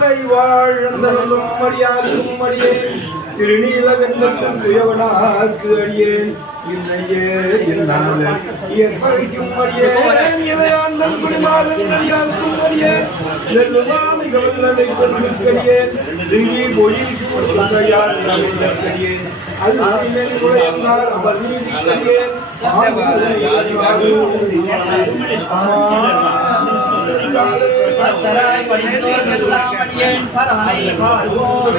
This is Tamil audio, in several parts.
உன்னை வாழ்ந்தனும் மடியாகும் அடியே. திருநீலகண்டத்தும் துயவனாக்கு அடியேன் இன்னையே இல்லாத இயற்பகைக்கும் அடியேன் இதையாண்டன் குடிமாறன் அடியாக்கும் அடியேன் நெல்லுமாமி அது அவர் பத்தராய் படித்தோர் எல்லாம் வாழ்வோர்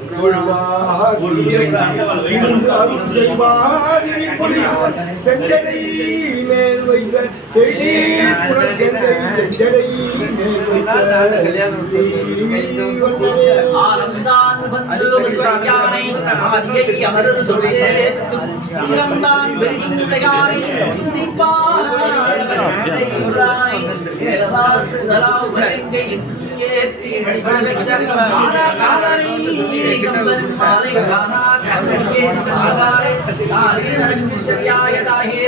வந்து ஒரு செய்யானை அவதியை அமரது சொல்லேத்தும் சீரம்தான் வெறியும் உடையானை ஏற்றி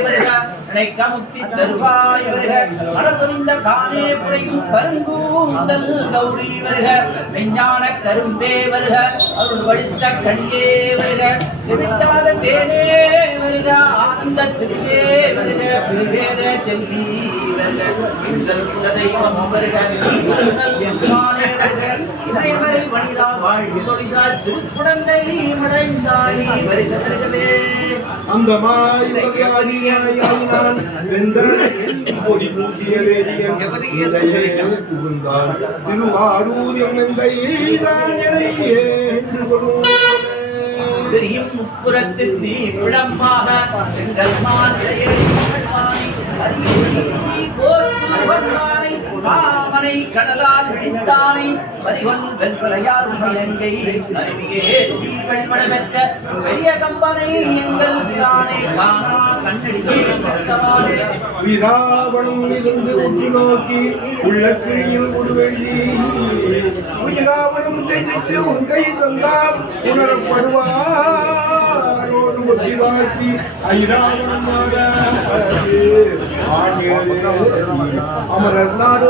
வருக நினைக்க முக்தி தருவாய் வருக. மலர்வதிந்த காணே புழையும் கருங்கூந்தல் கௌரி வருக. மெஞ்ஞான கரும்பே வருக. அருள் வடித்த கண்ணியே வருக. எதிர்த்தாத தேனே வருக. ஆனந்த திருவே வருக. பிரிவேத செல்வி வருக. இந்தல் வாழ்வு மடைந்தாய். வருக வருகவே அந்த மாயாதியாயினான் பொடி பூஜிய வேதியன் புகுந்தான். திருவாரூர் பெரியும் முப்புறத்து நீ விளம்பாக செங்கல் மாலையை மாமனை கடலால் விழித்தானை பரிவன் வெண்பலையார் உமையங்கை அருவியே நீ வெளிப்பட பெற்ற பெரிய கம்பனை எங்கள் பிரானை காணா கண்ணடியே விராவணம் இருந்து உற்று நோக்கி உள்ள கிழியில் உருவெழுதி உயிராவணம் செய்திட்டு உன் கை தந்தால் உணரப்படுவாரோடு ஒட்டி வாழ்த்தி ஐராவணம் அமரர் நாடு